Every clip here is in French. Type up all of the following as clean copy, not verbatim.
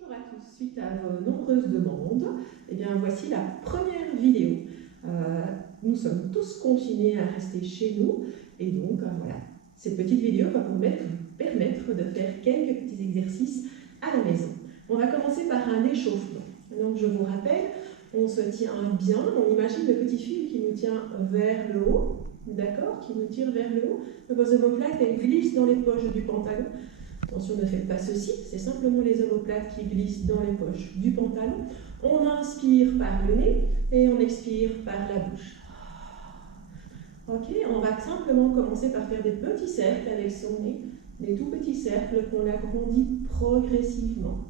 Bonjour à tous, suite à vos nombreuses demandes, eh bien, voici la première vidéo. Nous sommes tous confinés à rester chez nous et donc voilà, cette petite vidéo va vous permettre de faire quelques petits exercices à la maison. On va commencer par un échauffement. Donc je vous rappelle, on se tient bien, on imagine le petit fil qui nous tient vers le haut, d'accord, qui nous tire vers le haut. Vos omoplates, elles glissent dans les poches du pantalon. Attention, ne faites pas ceci, c'est simplement les omoplates qui glissent dans les poches du pantalon. On inspire par le nez et on expire par la bouche. Ok, on va simplement commencer par faire des petits cercles avec son nez, des tout petits cercles qu'on agrandit progressivement.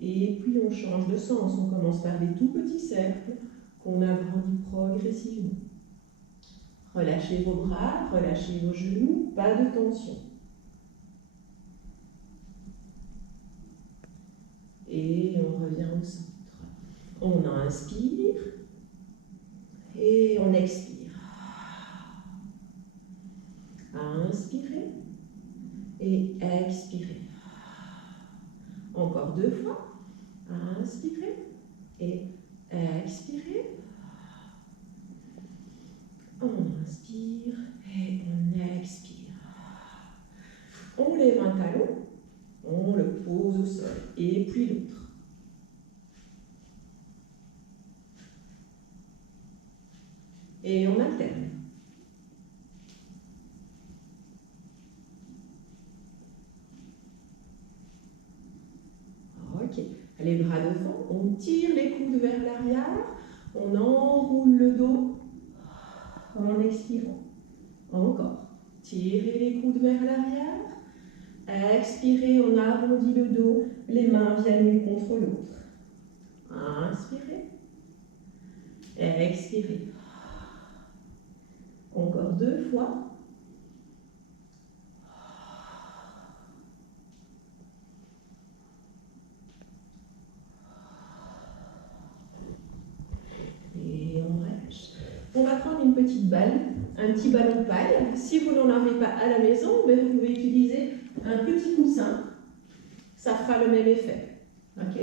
Et puis on change de sens, on commence par des tout petits cercles qu'on agrandit progressivement. Relâchez vos bras, relâchez vos genoux, pas de tension. Et on revient au centre. On inspire et on expire. Inspirez et expirez. Encore 2 fois. Inspirez et expirez. On inspire et on expire. On lève un talon, on le pose au sol et puis l'autre. Et on alterne. Ok, les bras devant, on tire les coudes vers l'arrière, on enroule le dos en expirant. Encore, tirez les coudes vers l'arrière, expirez, on arrondit le dos, les mains viennent l'une contre l'autre. Inspirez, expirez. Encore 2 fois. Et on relâche. On va prendre une petite balle, un petit ballon de paille. Si vous n'en avez pas à la maison, vous pouvez utiliser un petit coussin. Ça fera le même effet. Ok?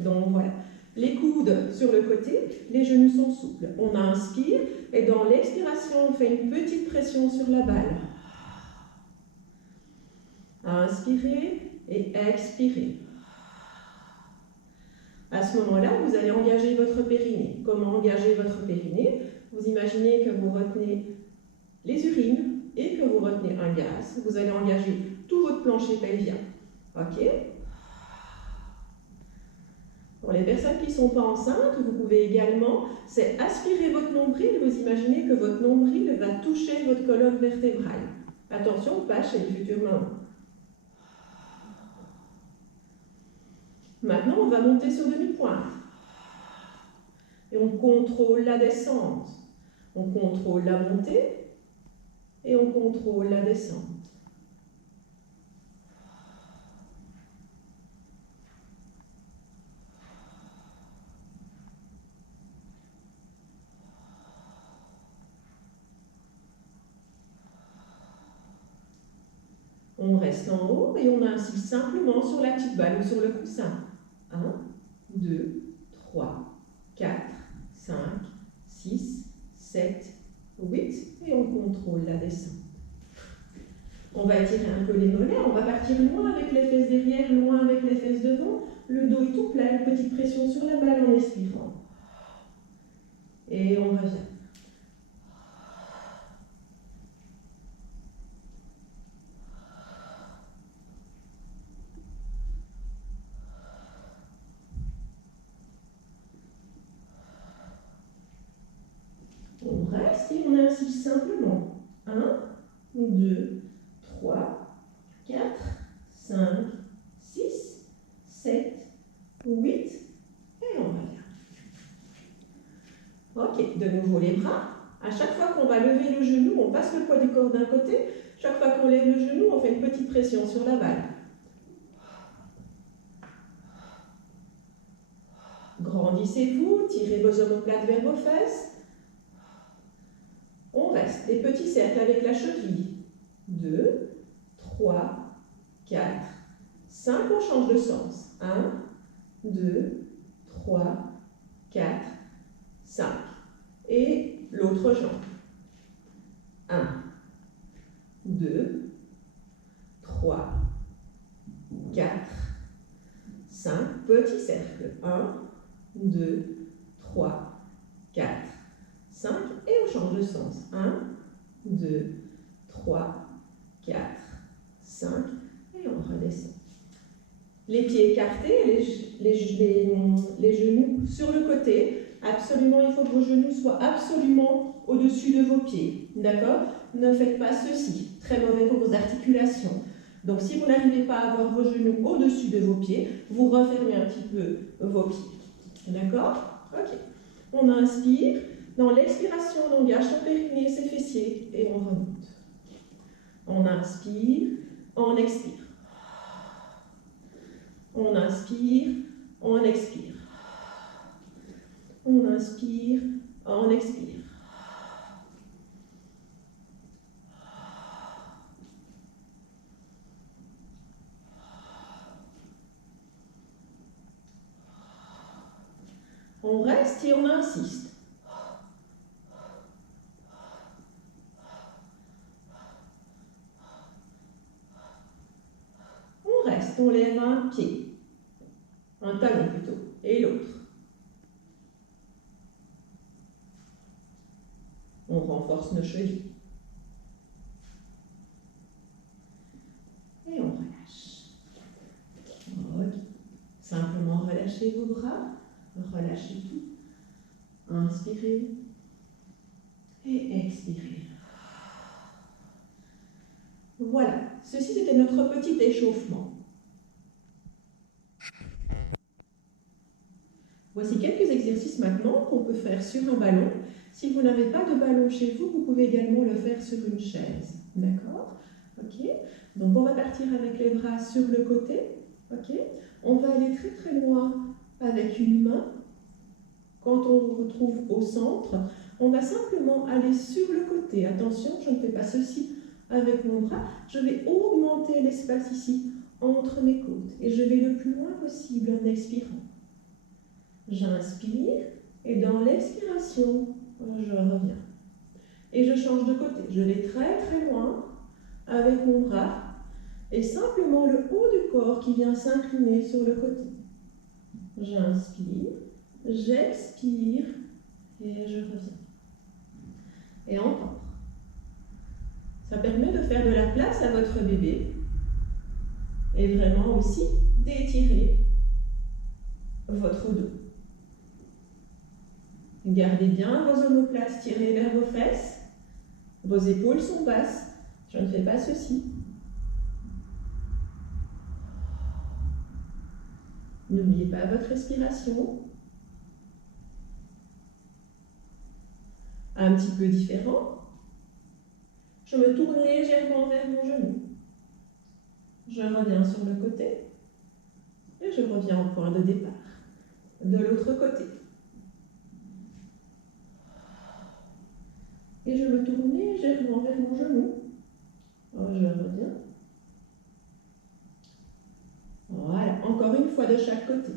Donc voilà. Les coudes sur le côté, les genoux sont souples. On inspire et dans l'expiration, on fait une petite pression sur la balle. Inspirez et expirez. À ce moment-là, vous allez engager votre périnée. Comment engager votre périnée? Vous imaginez que vous retenez les urines et que vous retenez un gaz. Vous allez engager tout votre plancher pelvien. Ok? Pour les personnes qui ne sont pas enceintes, vous pouvez également, c'est aspirer votre nombril. Vous imaginez que votre nombril va toucher votre colonne vertébrale. Attention, pas chez les futures mamans. Maintenant, on va monter sur demi-pointe. Et on contrôle la descente. On contrôle la montée et on contrôle la descente. On reste en haut et on insiste simplement sur la petite balle ou sur le coussin. 1, 2, 3, 4, 5, 6, 7, 8 et on contrôle la descente. On va étirer un peu les mollets, on va partir loin avec les fesses derrière, loin avec les fesses devant. Le dos est tout plein, petite pression sur la balle en expirant. Et on revient. On reste et on insiste simplement. 1, 2, 3, 4, 5, 6, 7, 8 et on revient. Ok, de nouveau les bras. À chaque fois qu'on va lever le genou, on passe le poids du corps d'un côté. Chaque fois qu'on lève le genou, on fait une petite pression sur la balle. Grandissez-vous, tirez vos omoplates vers vos fesses. reste des petits cercles avec la cheville. 2, 3, 4, 5. On change de sens. 1, 2, 3, 4, 5. Et l'autre jambe. 1, 2, 3, 4, 5. Petit cercle. 1, 2, 3, 4, 5. Et on change de sens. 1, 2, 3, 4, 5. Et on redescend. Les pieds écartés, les genoux sur le côté. Absolument, il faut que vos genoux soient absolument au-dessus de vos pieds. D'accord? Ne faites pas ceci. Très mauvais pour vos articulations. Donc, si vous n'arrivez pas à avoir vos genoux au-dessus de vos pieds, vous refermez un petit peu vos pieds. D'accord? Ok. On inspire. Dans l'expiration, on engage son périnée, ses fessiers et on remonte. On inspire, on expire. On inspire, on expire. On inspire, on expire. On reste et on insiste. On reste, on lève un pied, un talon plutôt, et l'autre. On renforce nos chevilles. Et on relâche. Ok. Simplement relâchez vos bras, relâchez tout. Inspirez et expirez. Voilà, ceci c'était notre petit échauffement. Voici quelques exercices maintenant qu'on peut faire sur un ballon. Si vous n'avez pas de ballon chez vous, vous pouvez également le faire sur une chaise. D'accord? Ok. Donc on va partir avec les bras sur le côté. Ok. On va aller très très loin avec une main. Quand on retrouve au centre, on va simplement aller sur le côté. Attention, je ne fais pas ceci avec mon bras. Je vais augmenter l'espace ici entre mes côtes. Et je vais le plus loin possible en expirant. J'inspire et dans l'expiration, je reviens. Et je change de côté. Je vais très très loin avec mon bras et simplement le haut du corps qui vient s'incliner sur le côté. J'inspire, j'expire et je reviens. Et encore. Ça permet de faire de la place à votre bébé et vraiment aussi d'étirer votre dos. Gardez bien vos omoplates tirées vers vos fesses. Vos épaules sont basses. Je ne fais pas ceci. N'oubliez pas votre respiration. Un petit peu différent. Je me tourne légèrement vers mon genou. Je reviens sur le côté. Et je reviens au point de départ. De l'autre côté. Et je me tourne légèrement vers mon genou. Je reviens. Voilà, encore une fois de chaque côté.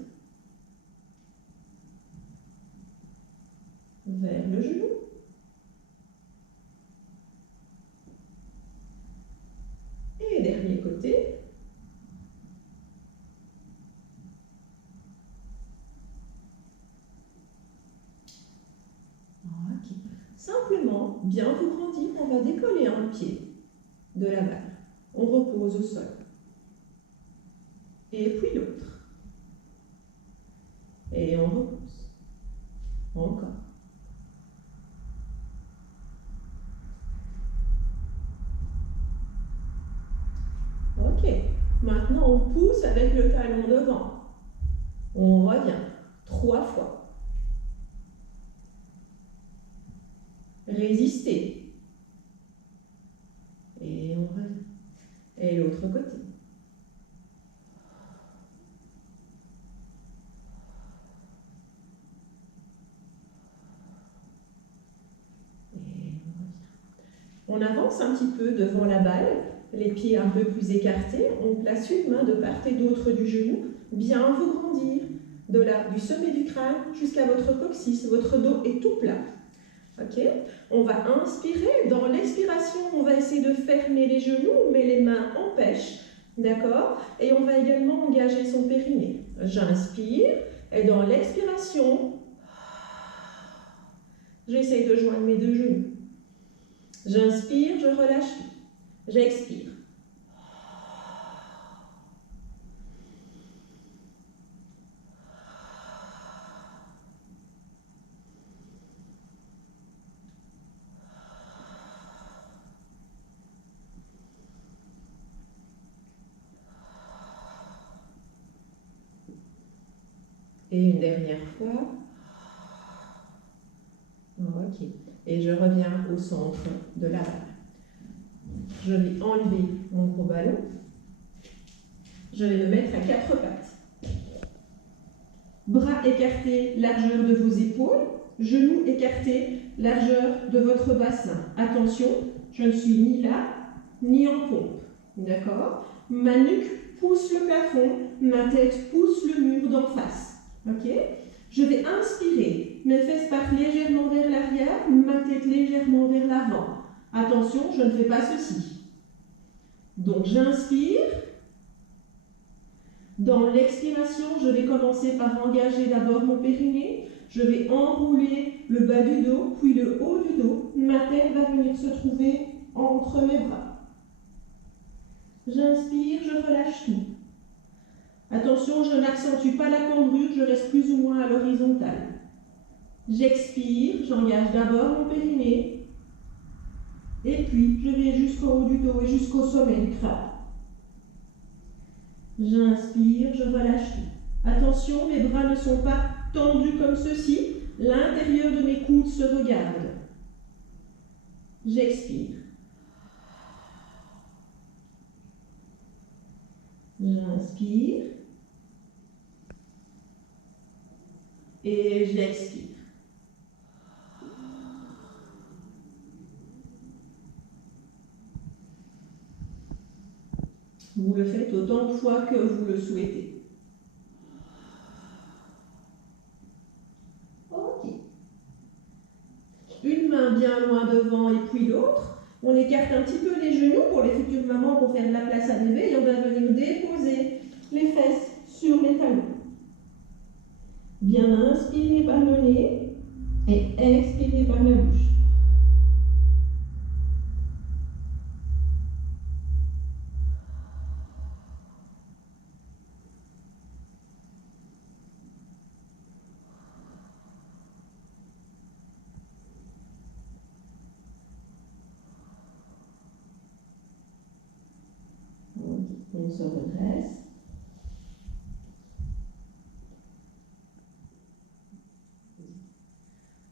Vers le genou. Et dernier côté. Ok. Simplement, bien vous grandir, on va décoller un pied de la balle. On repose au sol. Et puis l'autre. Et on repose. Encore. Ok. Maintenant, on pousse avec le talon devant. On revient 3 fois. Résistez. Et on revient. Et l'autre côté. Et on revient. On avance un petit peu devant la balle, les pieds un peu plus écartés. On place une main de part et d'autre du genou. Bien vous grandir du sommet du crâne jusqu'à votre coccyx. Votre dos est tout plat. Ok? On va inspirer. Dans l'expiration, on va essayer de fermer les genoux, mais les mains empêchent. D'accord? Et on va également engager son périnée. J'inspire. Et dans l'expiration, j'essaie de joindre mes deux genoux. J'inspire, je relâche. J'expire. Et une dernière fois. Ok. Et je reviens au centre de la balle. Je vais enlever mon gros ballon. Je vais me mettre à quatre pattes. Bras écartés, largeur de vos épaules. Genoux écartés, largeur de votre bassin. Attention, je ne suis ni là, ni en pompe. D'accord? Ma nuque pousse le plafond, ma tête pousse le mur d'en face. Ok? Je vais inspirer, mes fesses partent légèrement vers l'arrière, ma tête légèrement vers l'avant. Attention, je ne fais pas ceci. Donc j'inspire. Dans l'expiration, je vais commencer par engager d'abord mon périnée. Je vais enrouler le bas du dos, puis le haut du dos. Ma tête va venir se trouver entre mes bras. J'inspire, je relâche tout. Attention, je n'accentue pas la cambrure, je reste plus ou moins à l'horizontale. J'expire, j'engage d'abord mon périnée. Et puis, je vais jusqu'au haut du dos et jusqu'au sommet du crâne. J'inspire, je relâche tout. Attention, mes bras ne sont pas tendus comme ceci. L'intérieur de mes coudes se regarde. J'expire. J'inspire. Et j'expire. Vous le faites autant de fois que vous le souhaitez. Ok. Une main bien loin devant et puis l'autre. On écarte un petit peu les genoux pour les futures mamans pour faire de la place à bébé et on va venir déposer les fesses sur les talons. Bien inspirer par le nez et expirer par la bouche. On se redresse.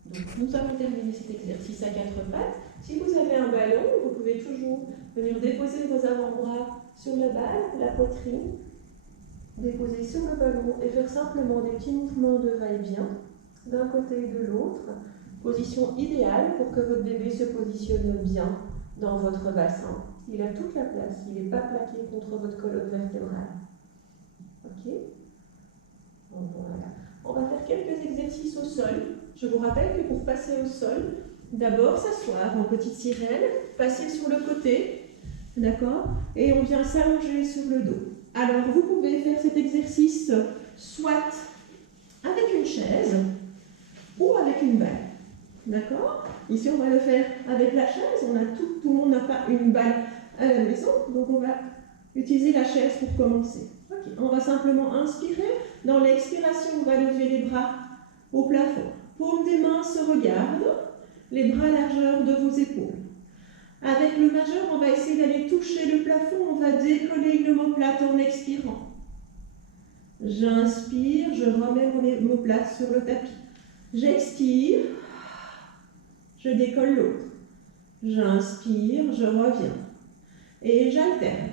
Donc, nous avons terminé cet exercice à quatre pattes. Si vous avez un ballon, vous pouvez toujours venir déposer vos avant-bras sur la balle, la poitrine, déposer sur le ballon et faire simplement des petits mouvements de va-et-vient d'un côté et de l'autre. Position idéale pour que votre bébé se positionne bien dans votre bassin. Il a toute la place, il n'est pas plaqué contre votre colonne vertébrale. Ok? Voilà. On va faire quelques exercices au sol. Je vous rappelle que pour passer au sol, d'abord s'asseoir en petite sirène, passer sur le côté, d'accord? Et on vient s'allonger sur le dos. Alors, vous pouvez faire cet exercice soit avec une chaise ou avec une balle. D'accord? Ici, on va le faire avec la chaise. Tout le monde n'a pas une balle à la maison, donc on va utiliser la chaise pour commencer. Okay. On va simplement inspirer. Dans l'expiration, on va lever les bras au plafond. Paumes des mains se regardent, les bras à largeur de vos épaules. Avec le majeur, on va essayer d'aller toucher le plafond. On va décoller une omoplate en expirant. J'inspire, je remets mon omoplate sur le tapis. J'expire. Je décolle l'autre. J'inspire, je reviens. Et j'alterne.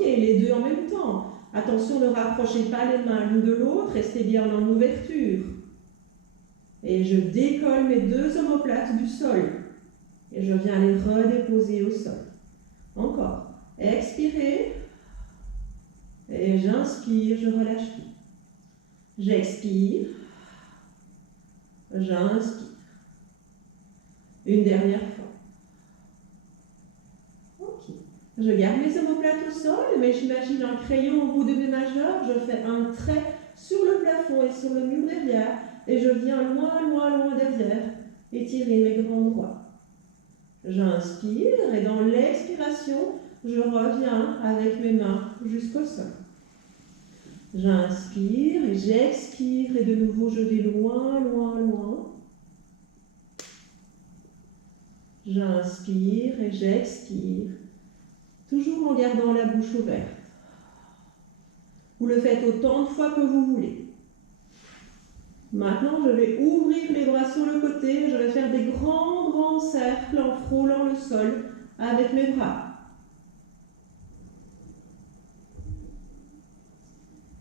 Ok, les deux en même temps. Attention, ne rapprochez pas les mains l'une de l'autre, restez bien en ouverture. Et je décolle mes deux omoplates du sol. Et je viens les redéposer au sol. Encore. Expirez. Et j'inspire, je relâche tout. J'expire. J'inspire. Une dernière fois. Ok. Je garde mes omoplates au sol, mais j'imagine un crayon au bout de mes majeurs. Je fais un trait sur le plafond et sur le mur derrière. Et je viens loin, loin, loin derrière. Étirer mes grands droits. J'inspire et dans l'expiration, je reviens avec mes mains jusqu'au sol. J'inspire et j'expire et de nouveau je vais loin, loin, loin. J'inspire et j'expire, toujours en gardant la bouche ouverte. Vous le faites autant de fois que vous voulez. Maintenant, je vais ouvrir les bras sur le côté, je vais faire des grands, grands cercles en frôlant le sol avec mes bras.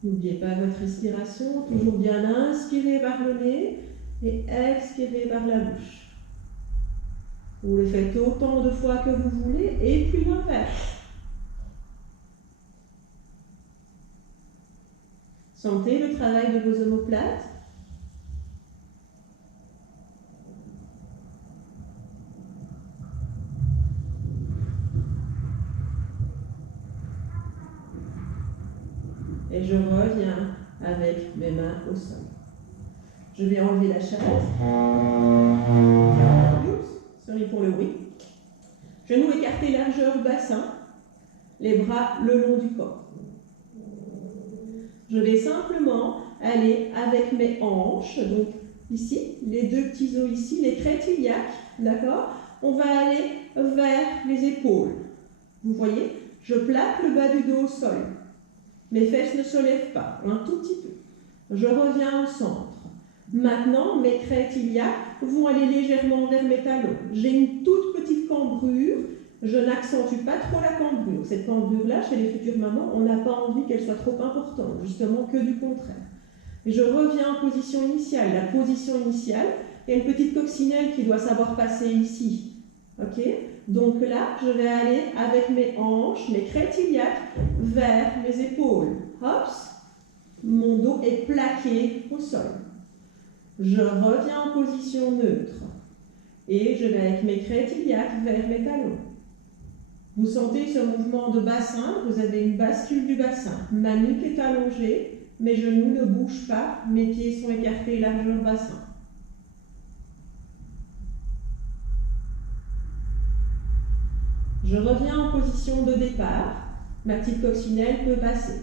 N'oubliez pas votre respiration, toujours bien inspirer par le nez et expirer par la bouche. Vous le faites autant de fois que vous voulez et puis l'inverse. Sentez le travail de vos omoplates. Et je reviens avec mes mains au sol. Je vais enlever la chaise. Oups, sorry pour le bruit. Genoux écartés, largeur bassin. Les bras le long du corps. Je vais simplement aller avec mes hanches, donc ici, les deux petits os ici, les crêtes iliaques, d'accord? On va aller vers les épaules. Vous voyez? Je plaque le bas du dos au sol. Mes fesses ne se lèvent pas, un tout petit peu. Je reviens au centre. Maintenant, mes crêtes iliaques vont aller légèrement vers mes talons. J'ai une toute petite cambrure. Je n'accentue pas trop la cambrure. Cette cambrure-là, chez les futures mamans, on n'a pas envie qu'elle soit trop importante, justement que du contraire. Et je reviens en position initiale. La position initiale, il y a une petite coccinelle qui doit savoir passer ici. Ok? Donc là, je vais aller avec mes hanches, mes crêtes iliaques, vers mes épaules. Hops! Mon dos est plaqué au sol. Je reviens en position neutre. Et je vais avec mes crêtes iliaques vers mes talons. Vous sentez ce mouvement de bassin, vous avez une bascule du bassin. Ma nuque est allongée, mes genoux ne bougent pas, mes pieds sont écartés, largeur bassin. Je reviens en position de départ, ma petite coccinelle peut passer.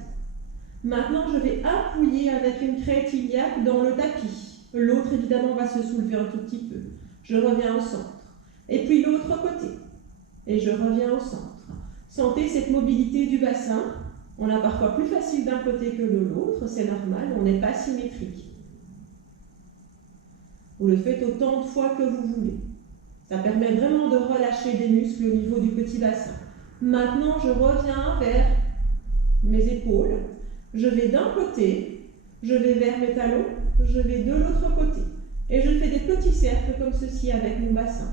Maintenant, je vais appuyer avec une crête iliaque dans le tapis. L'autre, évidemment, va se soulever un tout petit peu. Je reviens au centre. Et puis l'autre côté. Et je reviens au centre. Sentez cette mobilité du bassin. On a parfois plus facile d'un côté que de l'autre, c'est normal, on n'est pas symétrique. Vous le faites autant de fois que vous voulez. Ça permet vraiment de relâcher des muscles au niveau du petit bassin. Maintenant, je reviens vers mes épaules. Je vais d'un côté, je vais vers mes talons, je vais de l'autre côté. Et je fais des petits cercles comme ceci avec mon bassin.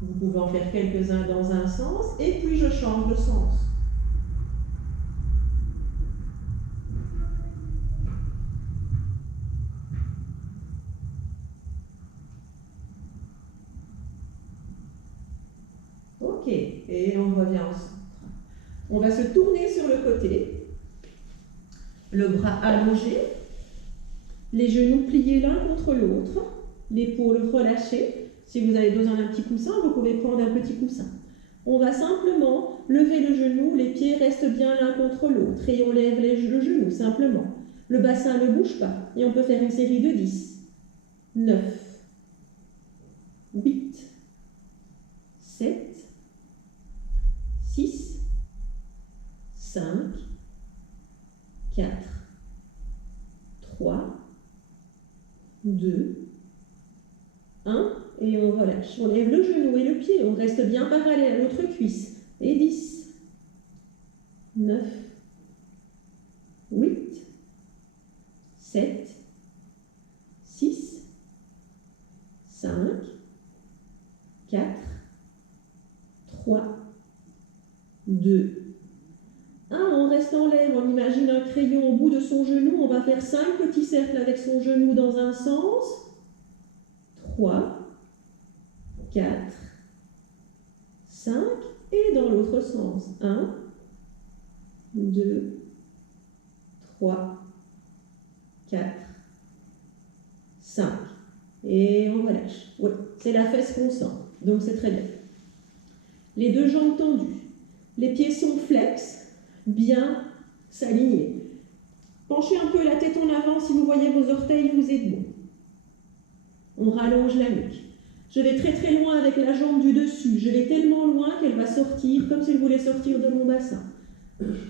Vous pouvez en faire quelques-uns dans un sens et puis je change de sens. Ok, et on revient au centre. On va se tourner sur le côté, le bras allongé, les genoux pliés l'un contre l'autre, l'épaule relâchée. Si vous avez besoin d'un petit coussin, vous pouvez prendre un petit coussin. On va simplement lever le genou, les pieds restent bien l'un contre l'autre et on lève le genou simplement. Le bassin ne bouge pas et on peut faire une série de 10, 9, 8, 7, 6, 5, 4, 3, 2, 1. et on relâche. On lève le genou et le pied, on reste bien parallèle à l'autre cuisse. Et 10, 9, 8, 7, 6, 5, 4, 3, 2, 1. On reste en l'air, on imagine un crayon au bout de son genou. On va faire 5 petits cercles avec son genou dans un sens. 3, 4, 5 et dans l'autre sens. 1, 2, 3, 4, 5. Et on relâche. Oui, c'est la fesse qu'on sent. Donc c'est très bien. Les deux jambes tendues. Les pieds sont flex, bien s'aligner. Penchez un peu la tête en avant. Si vous voyez vos orteils, vous êtes bon. On rallonge la nuque. Je vais très très loin avec la jambe du dessus. Je vais tellement loin qu'elle va sortir comme si elle voulait sortir de mon bassin.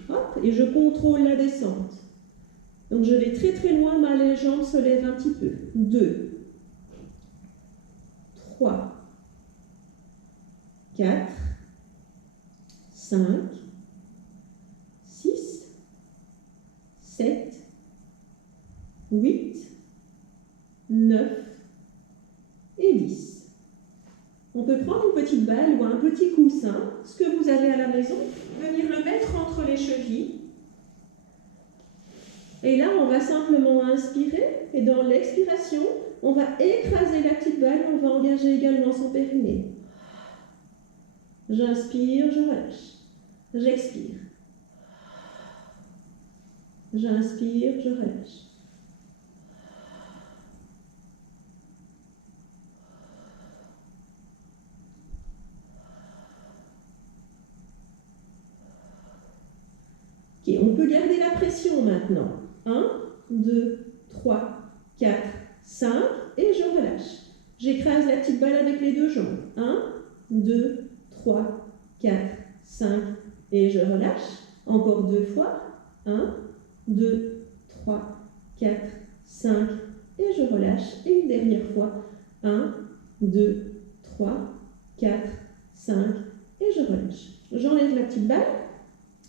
Hop, et je contrôle la descente. Donc je vais très très loin, mais les jambes se lèvent un petit peu. 2, 3, 4, 5, 6, 7, 8, 9 et 10. On peut prendre une petite balle ou un petit coussin, ce que vous avez à la maison, venir le mettre entre les chevilles. Et là, on va simplement inspirer, et dans l'expiration, on va écraser la petite balle, on va engager également son périnée. J'inspire, je relâche. J'expire. J'inspire, je relâche. Ok, on peut garder la pression maintenant. 1, 2, 3, 4, 5 et je relâche. J'écrase la petite balle avec les deux jambes. 1, 2, 3, 4, 5 et je relâche. Encore 2 fois. 1, 2, 3, 4, 5 et je relâche. Et une dernière fois. 1, 2, 3, 4, 5 et je relâche. J'enlève la petite balle.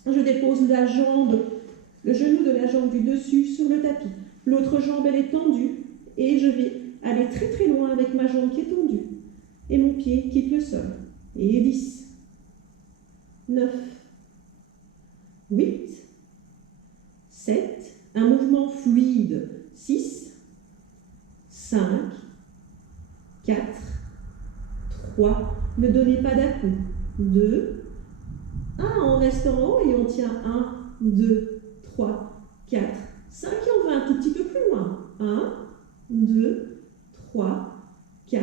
Je dépose la jambe, le genou de la jambe du dessus sur le tapis. L'autre jambe, elle est tendue et je vais aller très très loin avec ma jambe qui est tendue. Et mon pied quitte le sol. Et 10, 9, 8, 7, un mouvement fluide. 6, 5, 4, 3, ne donnez pas d'à-coup. 2, 1, on reste en haut et on tient 1, 2, 3, 4, 5 et on va un tout petit peu plus loin. 1, 2, 3, 4,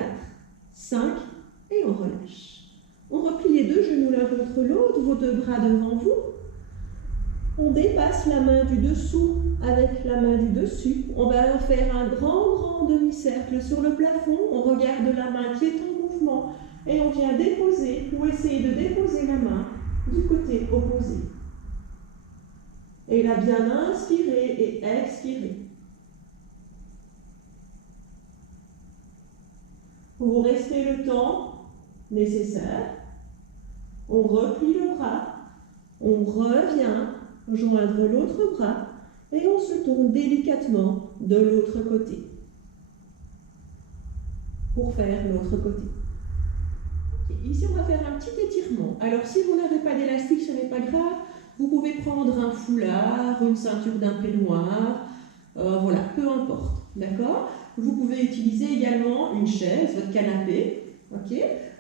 5 et on relâche. On replie les deux genoux l'un contre l'autre, vos deux bras devant vous. On dépasse la main du dessous avec la main du dessus. On va faire un grand demi-cercle sur le plafond. On regarde la main qui est en mouvement et on vient déposer ou essayer de déposer la main du côté opposé. Et là, bien inspirer et expirer. Vous restez le temps nécessaire. On replie le bras. On revient joindre l'autre bras et on se tourne délicatement de l'autre côté pour faire l'autre côté. Ici, on va faire un petit étirement. Alors, si vous n'avez pas d'élastique, ce n'est pas grave. Vous pouvez prendre un foulard, une ceinture d'un peignoir, voilà, peu importe. D'accord? Vous pouvez utiliser également une chaise, votre canapé. Ok?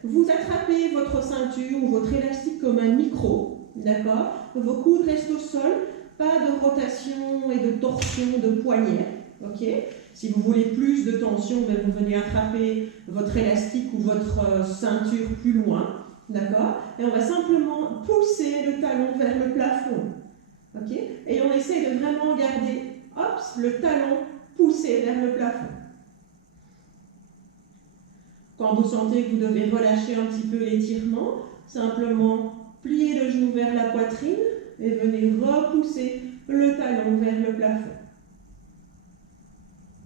Vous attrapez votre ceinture ou votre élastique comme un micro. D'accord? Vos coudes restent au sol. Pas de rotation et de torsion de poignet. Ok? Si vous voulez plus de tension, vous venez attraper votre élastique ou votre ceinture plus loin. D'accord? Et on va simplement pousser le talon vers le plafond. Ok? Et on essaie de vraiment garder, hop, le talon poussé vers le plafond. Quand vous sentez que vous devez relâcher un petit peu l'étirement, simplement pliez le genou vers la poitrine et venez repousser le talon vers le plafond.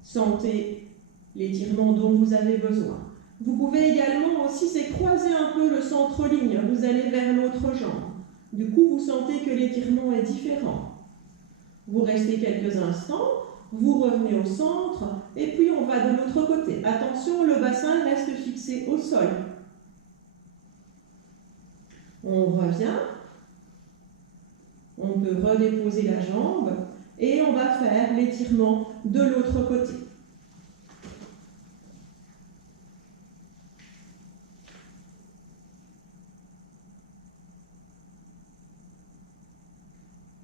Sentez l'étirement dont vous avez besoin. Vous pouvez également aussi croiser un peu le centre-ligne. Vous allez vers l'autre jambe. Du coup, vous sentez que l'étirement est différent. Vous restez quelques instants, vous revenez au centre, et puis on va de l'autre côté. Attention, le bassin reste fixé au sol. On revient. On peut redéposer la jambe, et on va faire l'étirement de l'autre côté.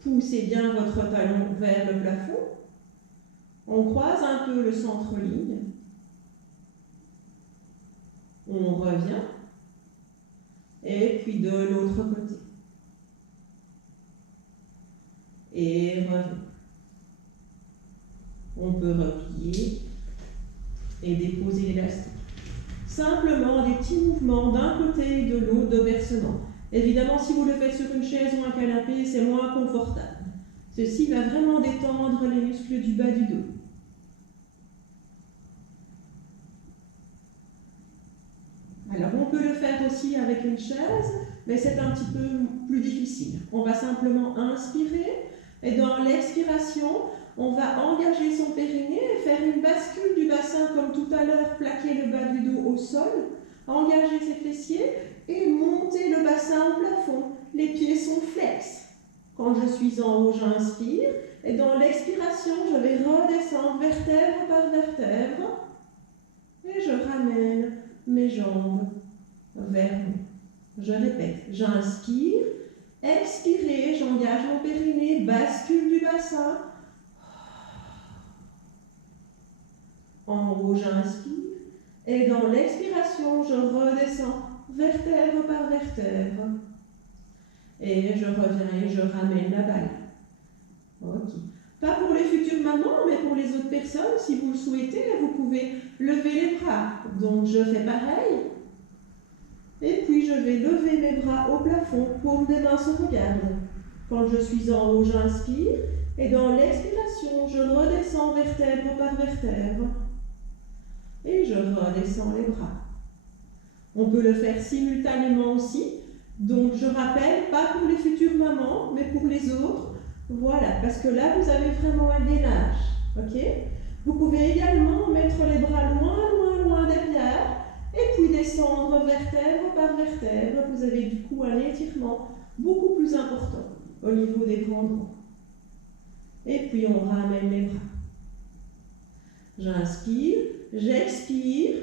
Poussez bien votre talon vers le plafond. On croise un peu le centre-ligne. On revient. Et puis de l'autre côté. Et revient. On peut replier et déposer l'élastique. Simplement des petits mouvements d'un côté et de l'autre de bercement. Évidemment, si vous le faites sur une chaise ou un canapé, c'est moins confortable. Ceci va vraiment détendre les muscles du bas du dos. Alors, on peut le faire aussi avec une chaise, mais c'est un petit peu plus difficile. On va simplement inspirer, et dans l'expiration, on va engager son périnée et faire une bascule du bassin comme tout à l'heure, plaquer le bas du dos au sol, engager ses fessiers et monter le bassin au plafond. Les pieds sont flex. Quand je suis en haut, j'inspire, et dans l'expiration, je vais redescendre vertèbre par vertèbre, et je ramène mes jambes vers moi. Je répète, j'inspire, expirez, j'engage mon périnée, bascule du bassin. En haut, j'inspire, et dans l'expiration, je redescends vertèbre par vertèbre. Et je reviens et je ramène la balle. Ok. Pas pour les futures mamans, mais pour les autres personnes, si vous le souhaitez, vous pouvez lever les bras. Donc je fais pareil. Et puis je vais lever mes bras au plafond, paumes des mains se regardent. Quand je suis en haut, j'inspire. Et dans l'expiration, je redescends vertèbre par vertèbre. Et je redescends les bras. On peut le faire simultanément aussi. Donc je rappelle, pas pour les futures mamans, mais pour les autres. Voilà, parce que là, vous avez vraiment un gainage. Ok ? Vous pouvez également mettre les bras loin, loin, loin derrière, et puis descendre vertèbre par vertèbre. Vous avez du coup un étirement beaucoup plus important au niveau des grands bras. Et puis on ramène les bras. J'inspire, j'expire.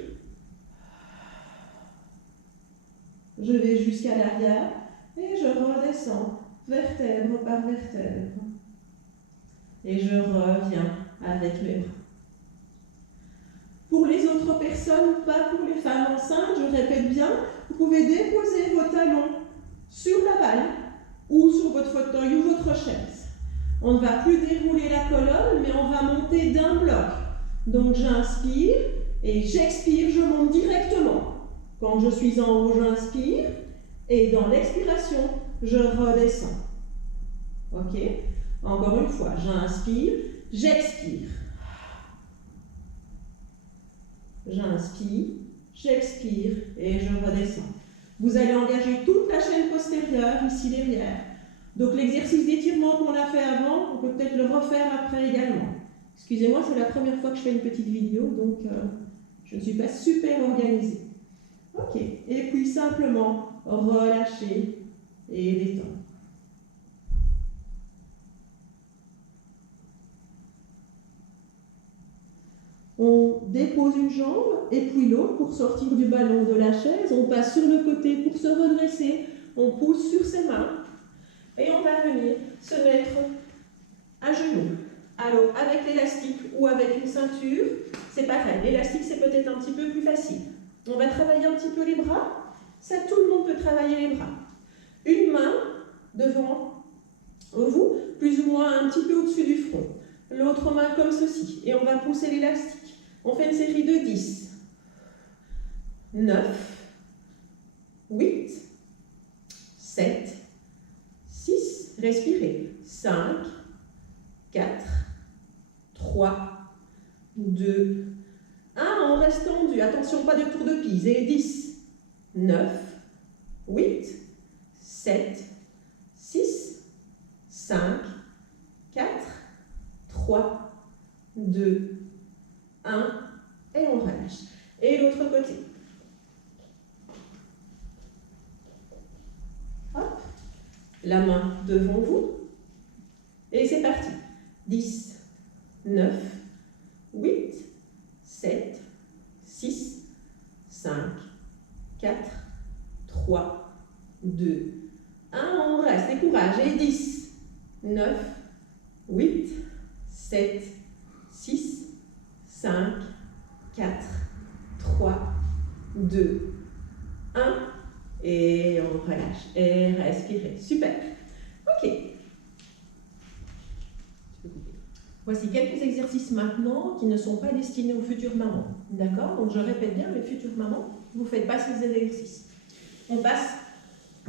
Je vais jusqu'à l'arrière et je redescends vertèbre par vertèbre. Et je reviens avec mes bras. Pour les autres personnes, pas pour les femmes enceintes, je répète bien, vous pouvez déposer vos talons sur la balle ou sur votre fauteuil ou votre chaise. On ne va plus dérouler la colonne, mais on va monter d'un bloc. Donc j'inspire et j'expire, je monte directement. Quand je suis en haut, j'inspire et dans l'expiration, je redescends. Ok ? Encore une fois, j'inspire, j'expire. J'inspire, j'expire et je redescends. Vous allez engager toute la chaîne postérieure, ici derrière. Donc l'exercice d'étirement qu'on a fait avant, on peut peut-être le refaire après également. Excusez-moi, c'est la première fois que je fais une petite vidéo, donc je ne suis pas super organisée. Ok, et puis simplement relâcher et détendre. On dépose une jambe et puis l'autre pour sortir du ballon de la chaise. On passe sur le côté pour se redresser. On pousse sur ses mains et on va venir se mettre à genoux. Alors, avec l'élastique ou avec une ceinture, c'est pareil. L'élastique, c'est peut-être un petit peu plus facile. On va travailler un petit peu les bras. Ça, tout le monde peut travailler les bras. Une main devant vous, plus ou moins un petit peu au-dessus du front. L'autre main comme ceci. Et on va pousser l'élastique. On fait une série de 10, 9, 8, 7, 6, respirez, 5, 4, 3, 2, 1, on reste tendu. Attention, pas de tour de pise. Et 10, 9, 8, 7, 6, 5, 4, 3, 2, 1. Et on relâche. Et l'autre côté. Hop. La main devant vous. Et c'est parti. 10, 9, 8, 7, 6, 5, 4, 3, 2, 1. On reste. Et courage. Et 10, 9, 8, 7, 6, 5, 4, 3, 2, 1. Et on relâche. Et respirez. Super. Ok. Voici quelques exercices maintenant qui ne sont pas destinés aux futures mamans. D'accord? Donc je répète bien, les futures mamans, vous faites pas ces exercices. On passe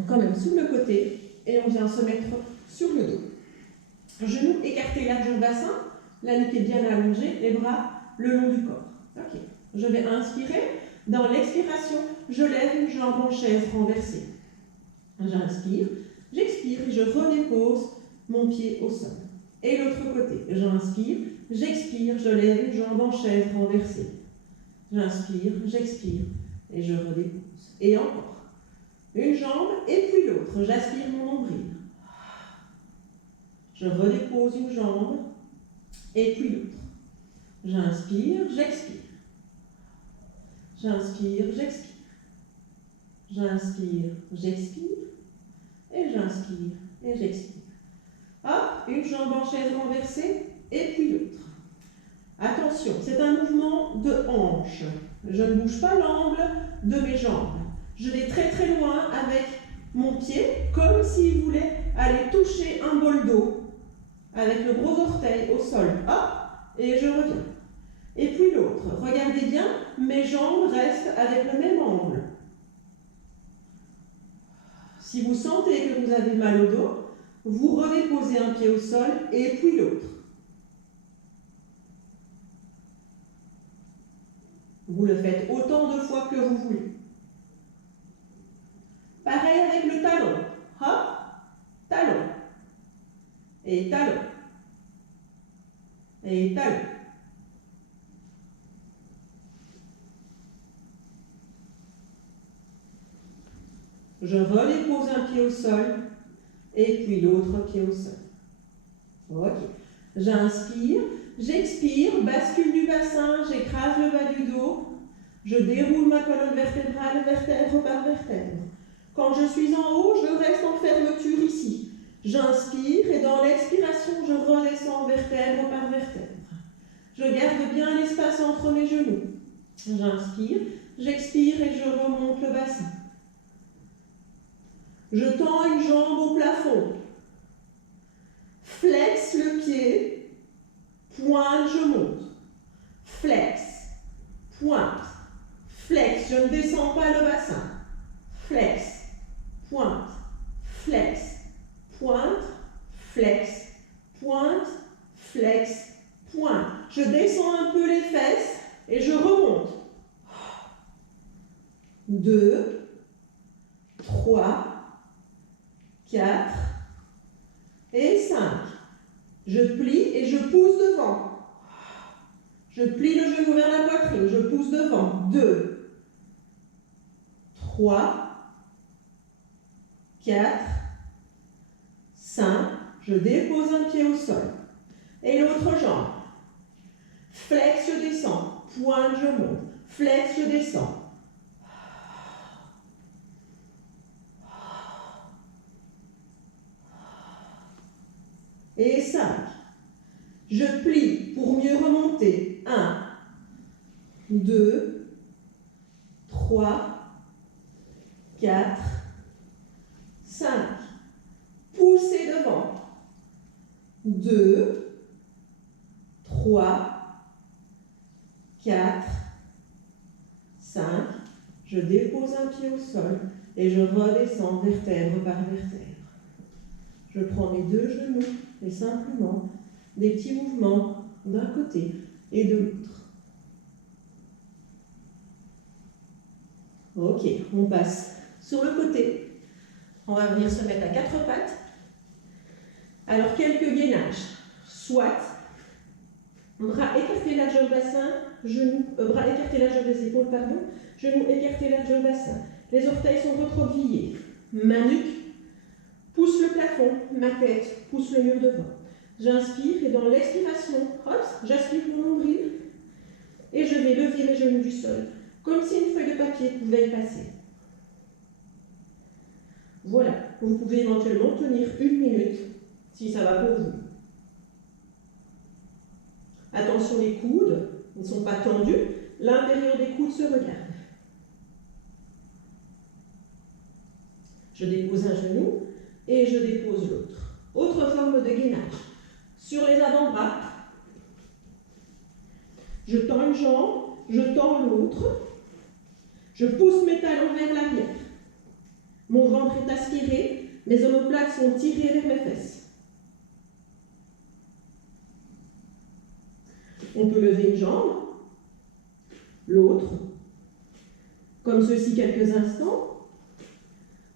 quand même sur le côté et on vient se mettre sur le dos. Genoux écartés large au bassin, la nuque est bien allongée, les bras le long du corps. Ok. Je vais inspirer. Dans l'expiration, je lève une jambe en chaise renversée. J'inspire, j'expire et je redépose mon pied au sol. Et l'autre côté, j'inspire, j'expire, je lève une jambe en chaise renversée. J'inspire, j'expire et je redépose. Et encore. Une jambe et puis l'autre. J'aspire mon nombril. Je redépose une jambe et puis l'autre. J'inspire, j'expire. J'inspire, j'expire. J'inspire, j'expire. Et j'inspire et j'expire. Hop, une jambe en chaise renversée et puis l'autre. Attention, c'est un mouvement de hanche. Je ne bouge pas l'angle de mes jambes. Je vais très très loin avec mon pied, comme s'il voulait aller toucher un bol d'eau avec le gros orteil au sol. Hop, et je reviens. Et puis l'autre. Regardez bien, mes jambes restent avec le même angle. Si vous sentez que vous avez mal au dos, vous redéposez un pied au sol et puis l'autre. Vous le faites autant de fois que vous voulez. Pareil avec le talon. Hop, talon. Et talon. Et talon. Je redépose un pied au sol et puis l'autre pied au sol. Ok. J'inspire, j'expire, bascule du bassin, j'écrase le bas du dos, je déroule ma colonne vertébrale vertèbre par vertèbre. Quand je suis en haut, je reste en fermeture ici. J'inspire et dans l'expiration, je redescends vertèbre par vertèbre. Je garde bien l'espace entre mes genoux. J'inspire, j'expire et je remonte le bassin. Je tends une jambe au plafond. Flex le pied, pointe, je monte. Flex, pointe, flex, je ne descends pas le bassin. Flex, pointe, flex, pointe, flex, pointe, flex, pointe. Je descends un peu les fesses et je remonte. 2, 3, 4 et 5. Je plie et je pousse devant. Je plie le genou vers la poitrine, je pousse devant. 2, 3, 4, 5. Je dépose un pied au sol. Et l'autre jambe. Flex, je descends. Pointe, je monte. Flex, je descends. Et 5. Je plie pour mieux remonter. 1, 2, 3, 4, 5. Poussez devant. 2, 3, 4, 5. Je dépose un pied au sol et je redescends vertèbre par vertèbre. Je prends mes deux genoux et simplement des petits mouvements d'un côté et de l'autre. Ok, on passe sur le côté. On va venir se mettre à 4 pattes. Alors, quelques gainages. Soit bras écartés largeur bassin, genoux, bras écartés largeur des épaules, pardon, genoux écartés largeur bassin. Les orteils sont recroquevillés. Ma nuque pousse le plafond, ma tête pousse le mur devant. J'inspire et dans l'expiration, hop, j'aspire mon nombril et je vais lever mes genoux du sol, comme si une feuille de papier pouvait y passer. Voilà, vous pouvez éventuellement tenir 1 minute si ça va pour vous. Attention, les coudes ne sont pas tendus, l'intérieur des coudes se regarde. Je dépose un genou et je dépose l'autre. Autre forme de gainage. Sur les avant-bras, je tends une jambe, je tends l'autre, je pousse mes talons vers l'arrière. Mon ventre est aspiré, mes omoplates sont tirées vers mes fesses. On peut lever une jambe, l'autre, comme ceci quelques instants,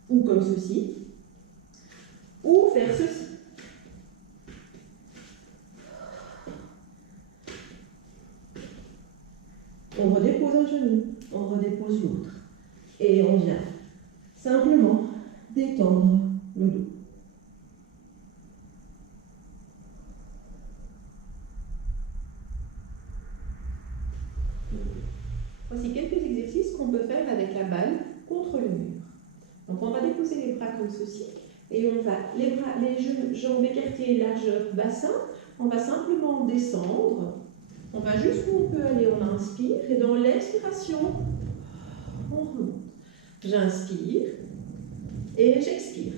ou comme ceci, ou faire ceci. On redépose un genou, on redépose l'autre. Et on vient simplement détendre le dos. Voici quelques exercices qu'on peut faire avec la balle contre le mur. Donc on va déposer les bras comme ceci et on va les jambes écartées largeur bassin. On va simplement descendre. On va jusqu'où on peut aller, on inspire et dans l'expiration, on remonte. J'inspire et j'expire.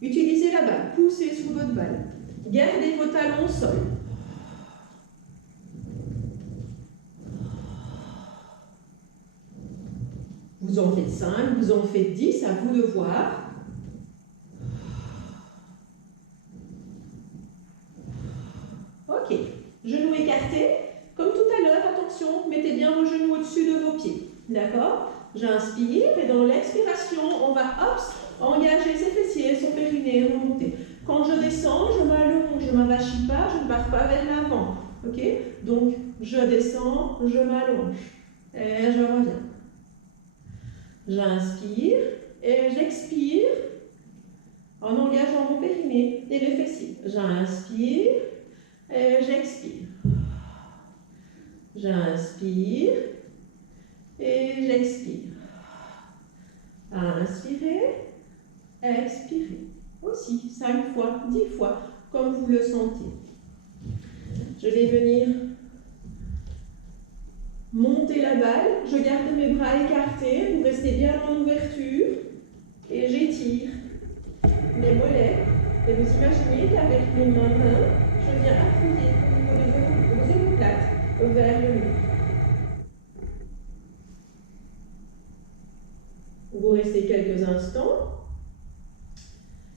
Utilisez la balle, poussez sur votre balle. Gardez vos talons au sol. Vous en faites 5, vous en faites 10, à vous de voir. Ok, genoux écartés. Comme tout à l'heure, attention, mettez bien vos genoux au-dessus de vos pieds. D'accord? J'inspire et dans l'expiration, on va hop, engager ses fessiers, son périnée, remonter. Quand je descends, je m'allonge, je ne m'avachis pas, je ne pars pas vers l'avant. Ok? Donc, je descends, je m'allonge et je reviens. J'inspire et j'expire en engageant mon périnée et les fessiers. J'inspire et j'expire. J'inspire et j'expire. Inspirez, expirez. Aussi, 5 fois, 10 fois, comme vous le sentez. Je vais venir monter la balle. Je garde mes bras écartés. Vous restez bien en ouverture. Et j'étire mes mollets. Et vous imaginez qu'avec mes mains, je viens appuyer au niveau de vos omoplates vers le mur. Vous restez quelques instants.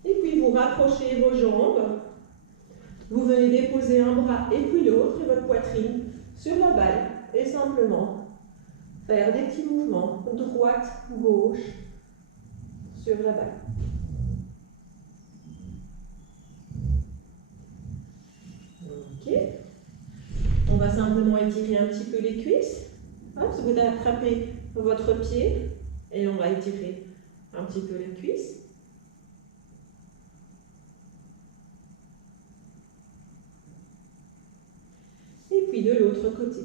Et puis vous rapprochez vos jambes. Vous venez déposer un bras et puis l'autre et votre poitrine sur la balle. Et simplement faire des petits mouvements droite, gauche sur la balle. Ok. On va simplement étirer un petit peu les cuisses. Hop, vous allez attraper votre pied et on va étirer un petit peu les cuisses. Et puis de l'autre côté.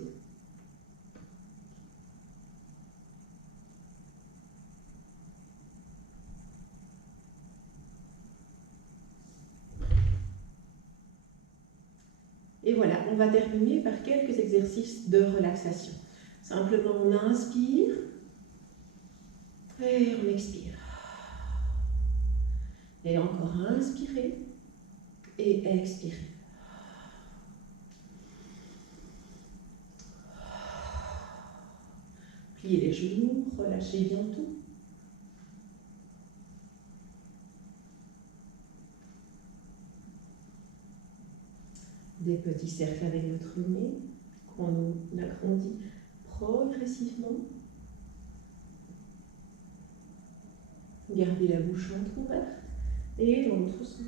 Et voilà, on va terminer par quelques exercices de relaxation. Simplement, on inspire et on expire. Et encore inspirer et expirer. Pliez les genoux, relâchez bien tout. Des petits cercles avec notre nez, qu'on agrandit progressivement. Gardez la bouche entrouverte et dans l'autre sens.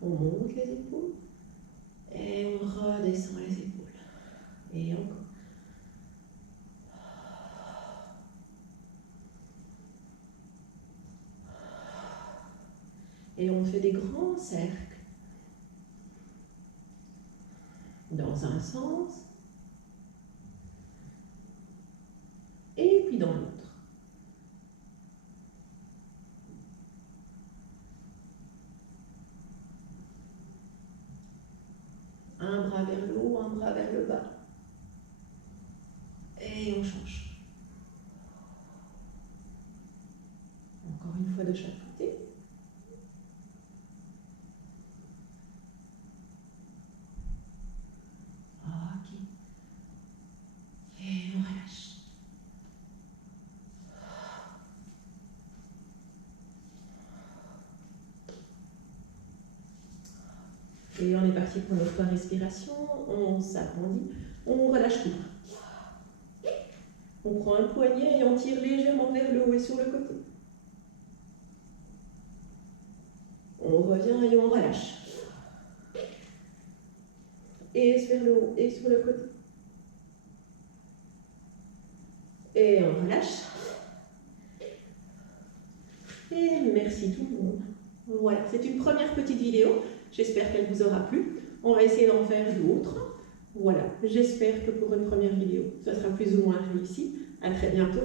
On monte les épaules et on redescend les épaules. Et encore. Et on fait des grands cercles. Dans un sens. Et puis dans l'autre. Un bras vers le haut, un bras vers le bas. Et on change. Encore une fois de chaque côté. Ok. Et on relâche. Et on est parti pour notre respiration. On s'agrandit. On relâche tout. On prend un poignet et on tire légèrement vers le haut et sur le côté. On revient et on relâche. Et vers le haut et sur le côté. Et on relâche. Et merci tout le monde. Voilà, c'est une première petite vidéo. J'espère qu'elle vous aura plu. On va essayer d'en faire d'autres. Voilà, j'espère que pour une première vidéo, ça sera plus ou moins réussi. À très bientôt.